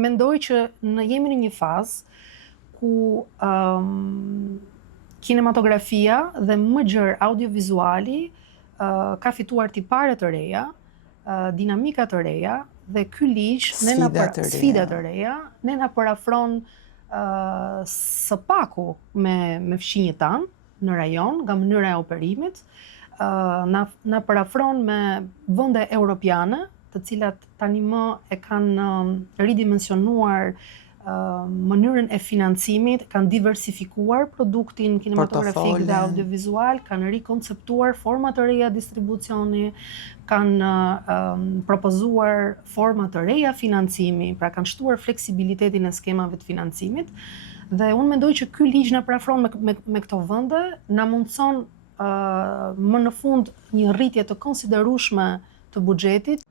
mendoj që jemi në një fazë ku kinematografia dhe më gjerë audiovizuali ka fituar tipare të reja, dinamika të reja, dhe ky ligj sfida të reja, ne na parafron së paku me fshinjët tanë në rajon, nga mënyra e operimit, na parafron me vende europiane, të cilat tani më e kanë ridimensionuar mënyrën e financimit, kanë diversifikuar produktin kinematografik dhe audiovizual, kanë rikonceptuar forma të reja distribucioni, kanë propozuar forma të reja financimi, pra kanë shtuar fleksibilitetin e skemave të financimit, dhe unë mendoj që ky ligj na parafron me këto vende, na mundson më në fund një rritje të konsiderueshme të buxhetit.